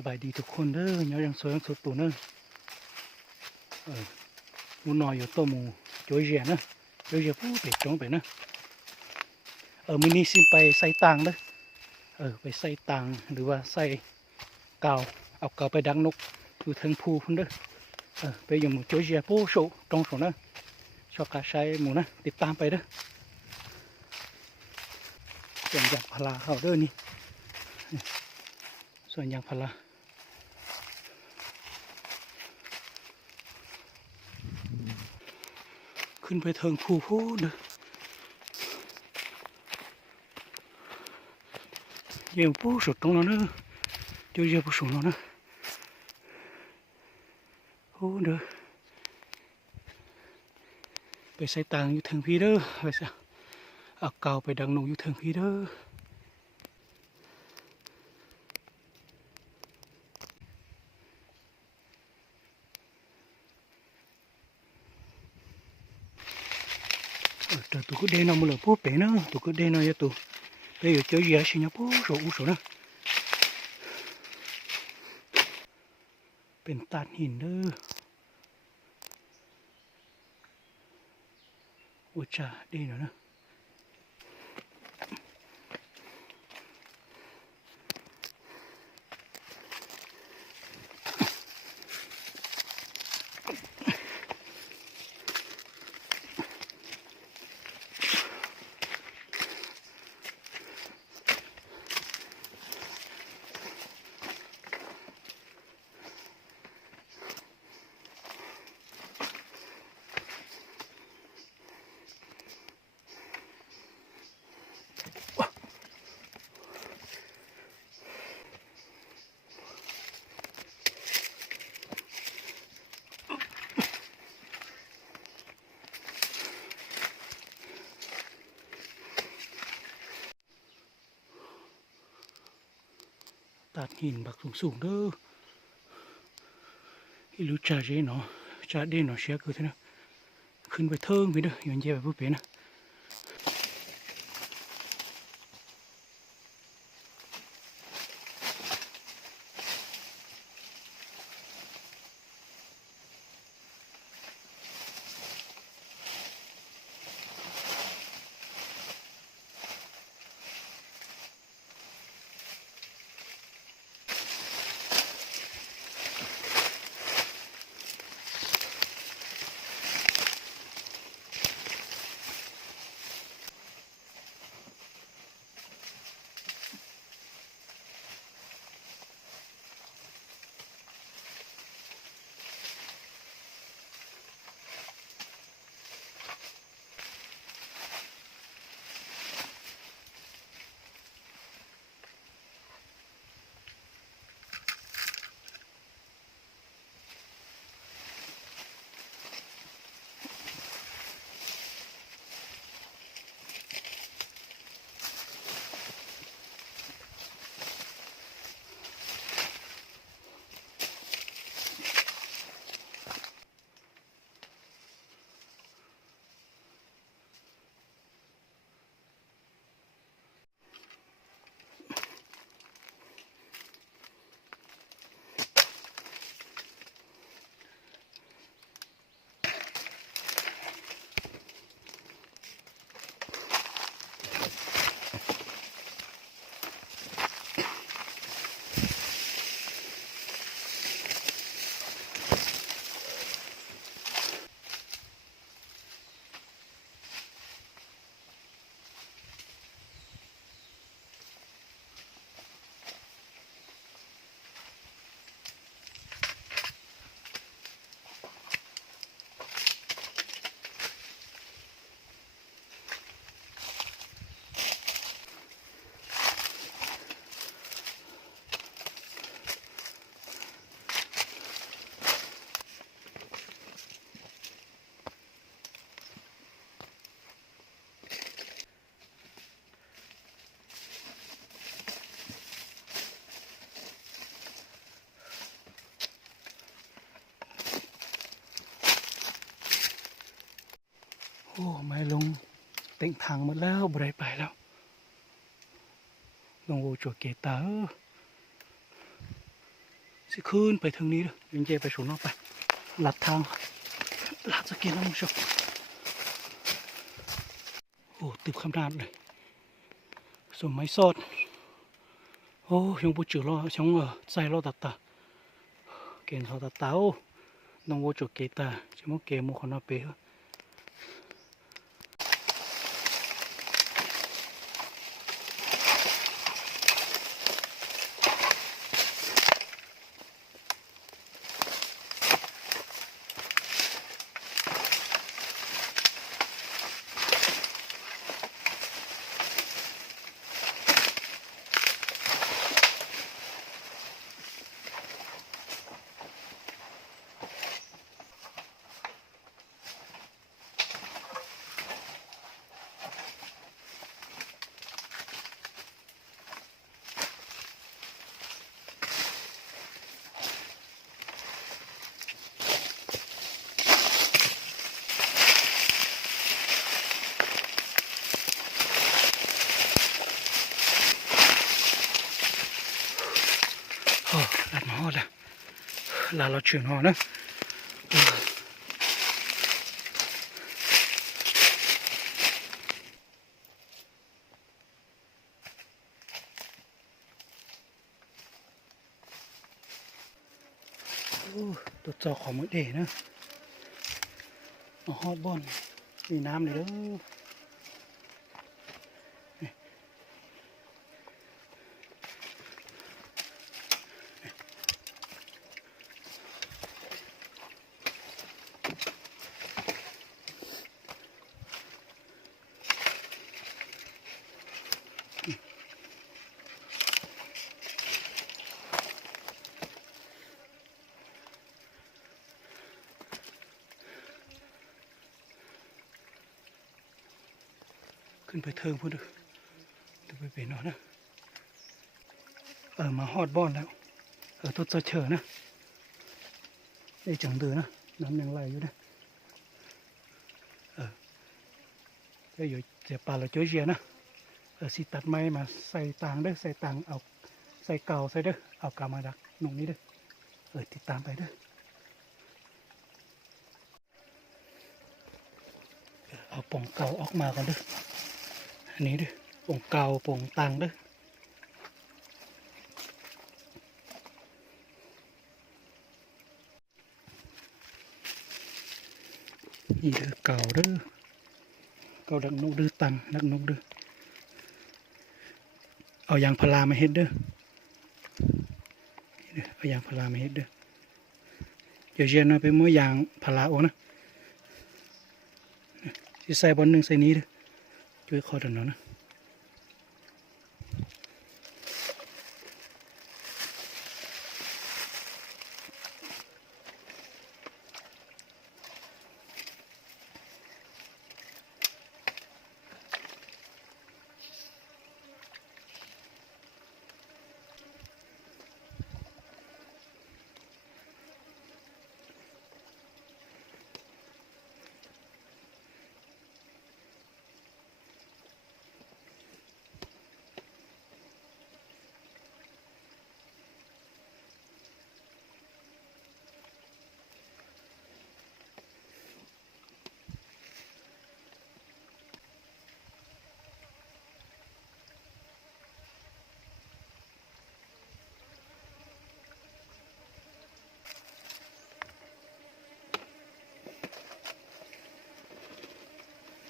สบายดีทุกคนเด้อเนาะยังสวยยังสดตัวเนอะมูนอยอยู่ตัวหมูโจยเจียนะโจยเจียผู้เป็ดจ้องไปนะมินิซิมไปใส่ตังเด้อไปใส่ตังหรือว่าใส่กาวเอากาวไปดังนกอยู่ทางภูพุ่นเด้อไปอยู่หมูโจยเจียผู้โชว์ตรงส่วนนะชอบการใช้หมูนะติดตามไปเด้อส่วนยางพาราเขาเด้อนี่ส่วนยางพาราขึ้นไปเทิงภูพูเด้อเยี่ยมผู้สุดตรงนั้นเนอะเจ้าเยี่ยมผู้สุดนั้นนะโอ้เด้อไปใส่ตังอยู่ทางพี่เด้อไปซะเอาเก่าไปดังนงอยู่ทางพี่เด้อแต่ตัวก็เดินเอามาเลยผู้เป็ดเนอะตัวก็เดินเอาอยู่ตัวไปอยู่เจ้าเยี่ยมสิเนี่ยผู้สุดผู้สุดนะเป็นตาดหินเด้ออุจจาดีหน่อยนะตาดหินบักสูงเด้อที่รู้จ่าเจเนาะจ่าเด่นเนาะเชียคือเท่านั้นขึ้นไปเทิงไปเด้อย้อนเยี่ยมไปผู้เป็ดนะโอ้ไม่ลงเต็งทางหมดแล้วบริไปแล้วลงโอจัวเกตา สิขึ้นไปทางนี้เลยยังเจไปสูงนอกไปหลัดทางหลัดสกินแล้วมึงชมโอ้ตึกคำนานเลยสมัยสดโอ้ยังบุจุรอช่องใส่รอตัดตาเกณฑ์เขาตัดตาโอ้น้องบุจุเกตาชิมเกมุขนาเปะโอ้ลาดมาฮอดละลาเราเชื่อหอนะตัวจอของมือเดนะมาฮอดบอนมีน้ำเลยเด้อขึ้นไปเทิงพูดดูไปเป็นเอานะมาฮอดบอนแล้วตัวจอเฉนะไอ้จังเดือนะน้ำยังไหลอยู่นะก็อยู่เจ็บปลาเราจ้อยเจียนะสิตัดไม้มาใส่ต่างเด้อใส่ต่างเอาใส่เก่าใส่เด้อเอากามาดักตรงนี้เด้อติดตามไปเด้อเอาป่องเก่าออกมาก่อนเด้ออันนี้เด้อป่องเก่าป่องต่างเด้อนี่เด้อเก่าเด้อเก่าดักนกเด้อตังดักนกเด้อเอายางพารามาเฮ็ดเด้อเอายางพารามาเฮ็ดเด้อเดี๋ยวเย็นนะไปมั่วยางพาราโอ้นะที่ใส่บอลหนึ่งใส่นี้เด้อช่วยคอถนนนะ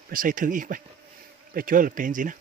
ไปใส่ถึงอีกไปช่วยหรือเป็นสินะ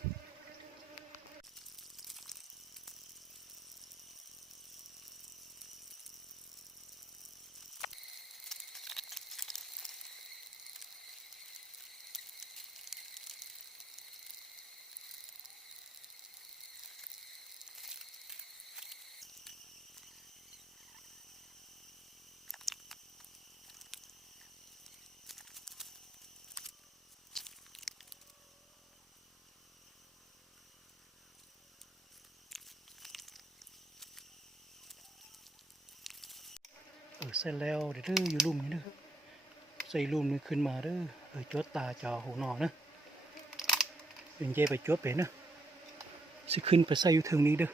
เสร็จแล้วเดี๋ยวอยู่ลุ่มนี้เด้อใส่ลุ่มนี้ขึ้นมาเด้อจดตาจ่อหูหนอนะเป็นเจไปจดเป็นนะสิขึ้นไปใส่อยู่ถึงนี้เด้อ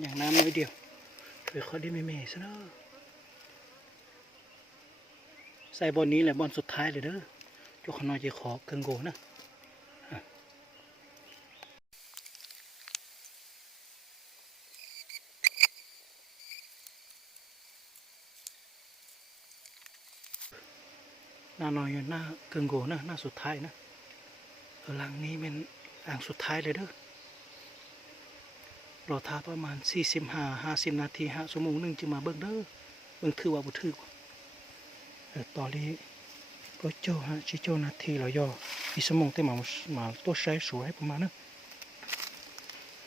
อย่างน้ำน้อยเดียวไปเขาได้ไม่ซะเนอะใส่บอลนี้แหละบอลสุดท้ายเลยเด้อเจ้าขน้อยจะขอเกิงโกนะหน้าน้อยหน้าเกิงโกนะหน้าสุดท้ายนะหลังนี้เป็นอ่างสุดท้ายเลยเด้อรอท่าประมาณ45-50 นาที5 ชั่วโมงนึงจะมาเบิ่งเด้อเบิ่งถือว่าบ่ถือตอนนี้ก็โจฮะชิโจนาทีเราย่ออีสมองเต็มมาตัวใช้สวยประมาณนั้น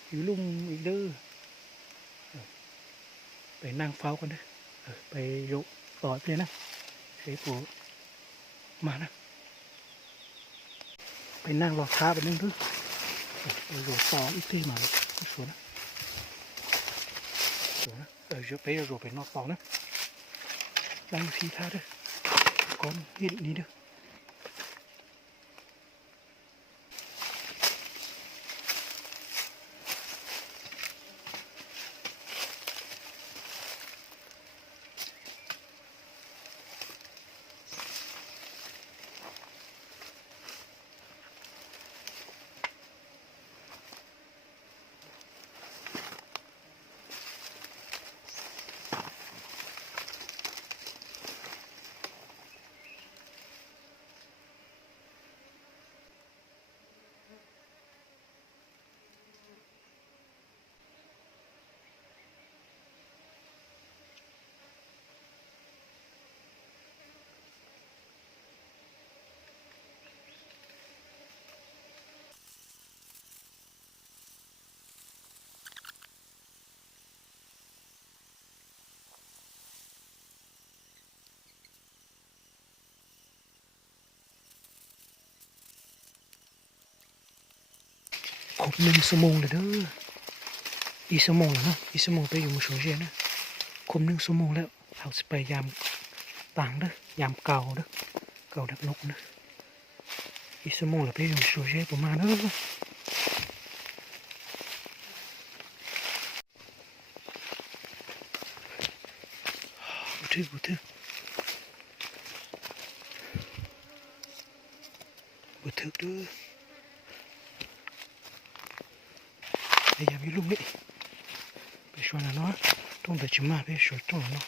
อยู่ลุ่มอีกเด้อไปนั่งเฝ้ากันเด้อไปยกต่อไปเลยนะเสียผัวมานะไปนั่งรอท้าไปนึงเด้อไปโยกต่ออีกทีมาเลยสวยนะสวยนะไปโยกไปนอกต่อนะนั่งทีท่าเด้อก้อนหินนี้เด้อครบ1 ชั่วโมงเลยเด้ออีชั่วโมงแล้วเนาะอีชั่วโมงไปอยู่มุชเชียนะครบ1 ชั่วโมงแล้วเราจะไปยามต่างเด้อยามเก่าเด้อเก่าดักนกเด้ออีชั่วโมงแล้วไปอยู่มุชเชียประมาณนั้นบุทึกเด้อไปยามมีลูกนี่ไปชวนนะเนาะต้องแต่ชิมาไปชวนต้องเนาะ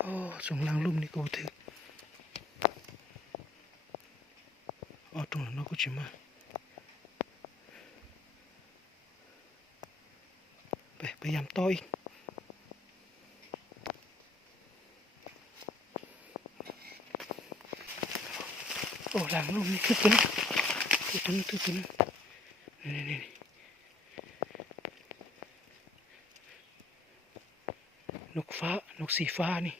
โอ้ส่งลังลุ่มนี่ก็ถึกอ๋อตรงนั้นเนาะก็ชิมาไปยามต่ออีกโอ้หลังลูกนี่คือตัวนี้นี่นกฟ้านกสีฟ้านี่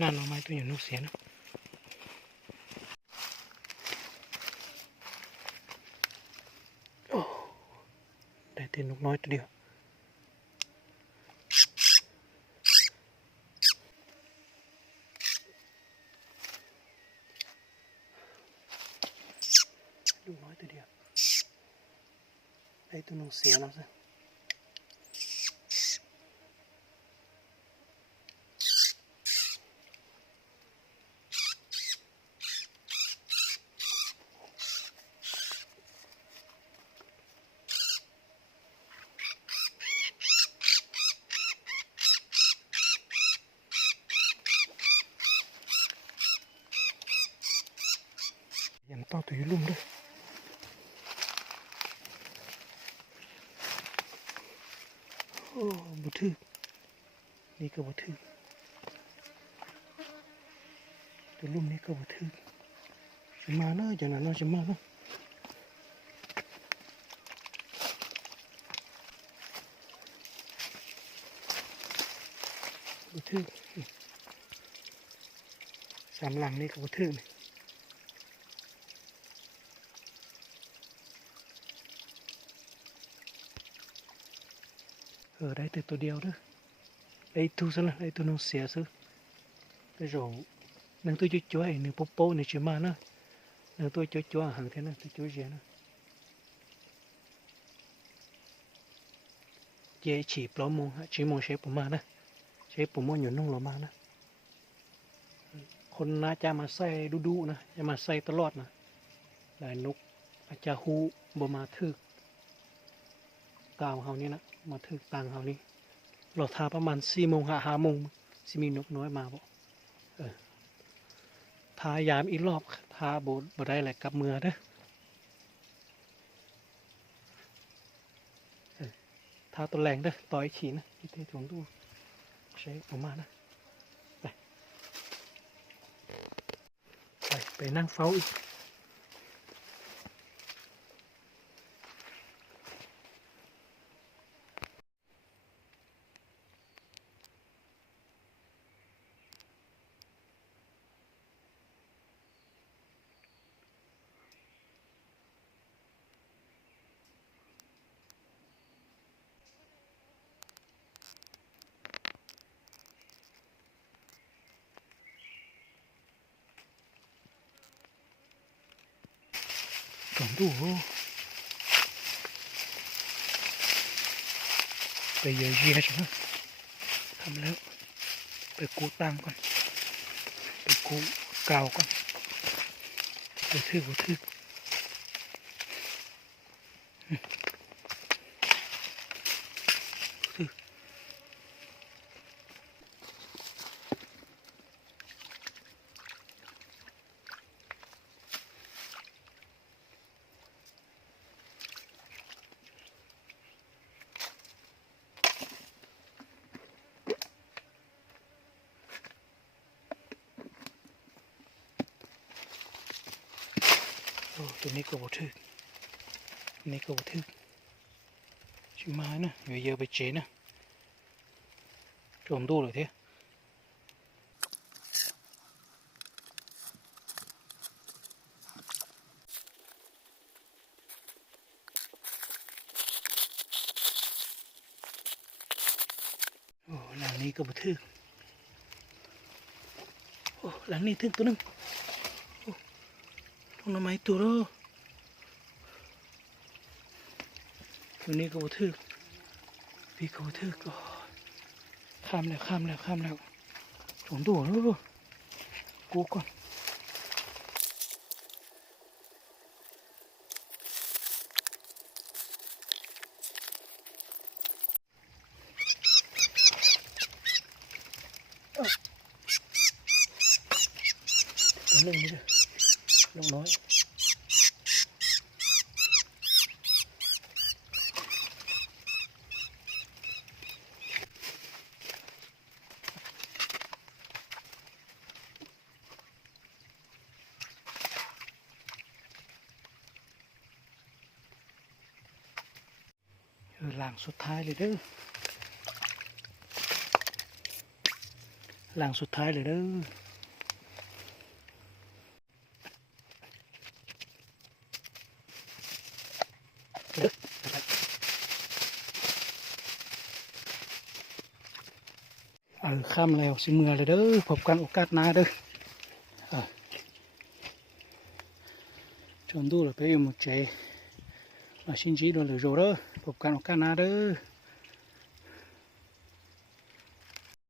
น่าหน่อไม้ตัวอย่างนกเสียนะโอ้ได้เต็นนกน้อยตัวเดียวลูกน้อยตัวเดียวได้ตัวนกเสียแล้วซะยามต่อตัวอยู่ลุ่มด้วยโอ้บุทึกนี่ก็บุทึกตัวลุ่มนี่ก็บุทึกจะมาเนอะจากนั้นเราจะมาเนอะบุทึก3 หลังนี่ก็บุทึกได้แต่ตัวเดียวเด้อ lấy tu sao lấy tu nó xẻ sao cái rồi nâng tôi cho chúa này nâng bố này chưa mà nữa nâng tôi cho chúa hàng thế này tôi chúa gì nữa dễ chỉ bỏ mông chỉ mông sẽ bỏ mà nữa sẽ bỏ mông nhuyễn nông lò mà nữaคนน่าจะมาใส่ดูๆนะจะมาใส่ตลอดนะได้นกอาจจะฮูบ่มาถึกกาวเฮานี่นะมาถึกตังเฮานี่เราทาประมาณ4 โมง5 โมงสิมีนกน้อยมาบ่ทายามอีกรอบทาบ่ได้แหละกับเมือเด้อทาตัวแรงเด้อต่อยขีนะที่เทถงตู้ใช้ประมาณนะไปนั่งเฝ้าอีกถงตู้ไปเยอะแยะใช่ไหมทำแล้วไปกูตังก่อนไปกูกาวก่อนบ่ทึกโอ้ตัวนี้ก็บ่ทึกนี่ก็บ่ทึกชิมานะเยอะไปเจนะชมดูเลยเถอะโอ้หลังนี้ก็บ่ทึกโอ้หลังนี้ทึกตัวนึงโอ้ทำไมตัวละตัวนี้ก็บ่ทึกพี่ก็บ่ทึกก็ข้ามแล้วชมดูแล้วกูก่อนตัวนึงนี่เลยลูกน้อยหลังสุดท้ายเลยเด้อหลังสุดท้ายเลยเด้อข้ามแล้วสิเมื่อเลยเด้อพบกันโอกาสหน้าเด้อชมดูเลยไปอยู่หมดใจมาชินจีโดนเลยโจเด้อพบกันโอกาสหน้าเด้อ